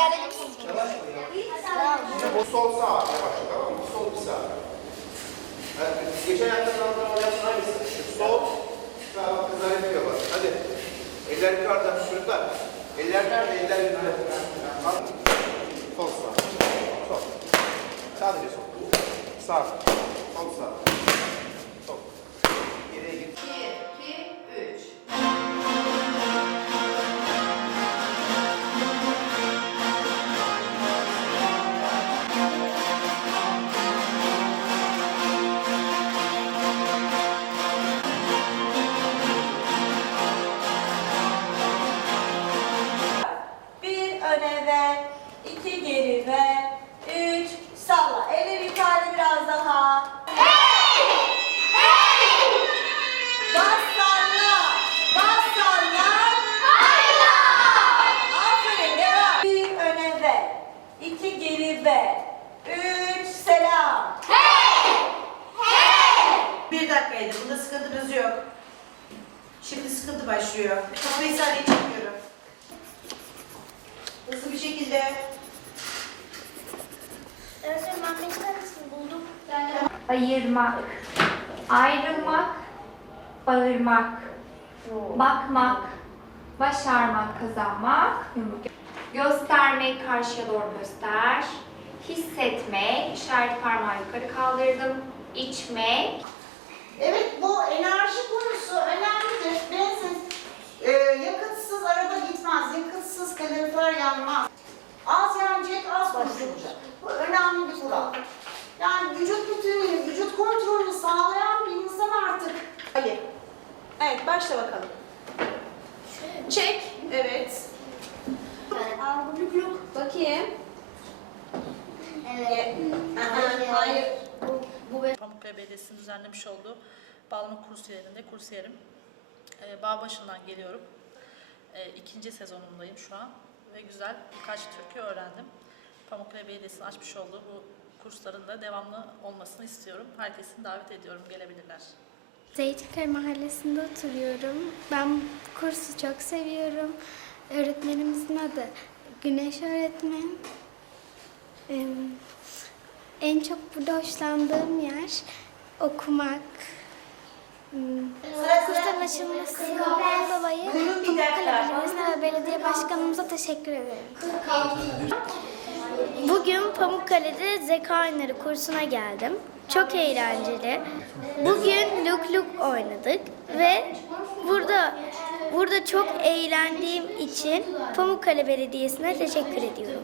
Engelledim sizi. Bu sol sağ yavaş tamam mı? Sol bir sağ. Evet, geçen hafta antrenman yapsın hangisi? Sol sağ bak kızlar yapıyorlar. Hadi. Eller yukarıda çocuklar. Eller nerede? Eller yukarıda. Al. Sol sağ. Sol. Sadece sol. Sağ. Sol sağ. Sol. Geriye git. Öne ve iki geri ve üç salla. Eller yukarıda biraz daha. Bas salla. Bas salla. Aferin devam. Bir öne ve iki geri ve üç selam. Bir dakikaydı. Bunda sıkıntımız yok. Şimdi sıkıntı başlıyor. Kafayı sahneye çekiyorum. Hızlı bir şekilde. Öğretmenim ben tanesini buldum. ayırmak, ayrılmak, bağırmak, bakmak, başarmak, kazanmak. Göstermek, karşıya doğru göster. Hissetmek, işaret parmağı yukarı kaldırdım. İçmek, Evet bu enerji konusu önemlidir. Bensiz, e, Evet başla bakalım. Çek. Evet. Lük lük. Bakayım. Evet. Aha, hayır. Bu, bu beş. Pamukkale Belediyesi'nin düzenlemiş olduğu bağlama kursiyerinde kursiyerim. Ee, Bağbaşı'ndan geliyorum. Ee, ikinci sezonundayım şu an ve güzel birkaç türkü öğrendim. Pamukkale Belediyesi'nin açmış olduğu bu kursların da devamlı olmasını istiyorum. Herkesini davet ediyorum, gelebilirler. Zeytinköy Mahallesi'nde oturuyorum. Ben kursu çok seviyorum. Öğretmenimizin adı Güneş Öğretmen. En çok burada hoşlandığım yer okumak. Hmm, Kursların açılmasından dolayı Pamukkale Belediyesi'ne ve belediye başkanımıza teşekkür ederim. Bugün Pamukkale'de zeka oyunları kursuna geldim. Çok eğlenceli. Bugün luk luk oynadık ve burada burada çok eğlendiğim için Pamukkale Belediyesi'ne teşekkür ediyorum.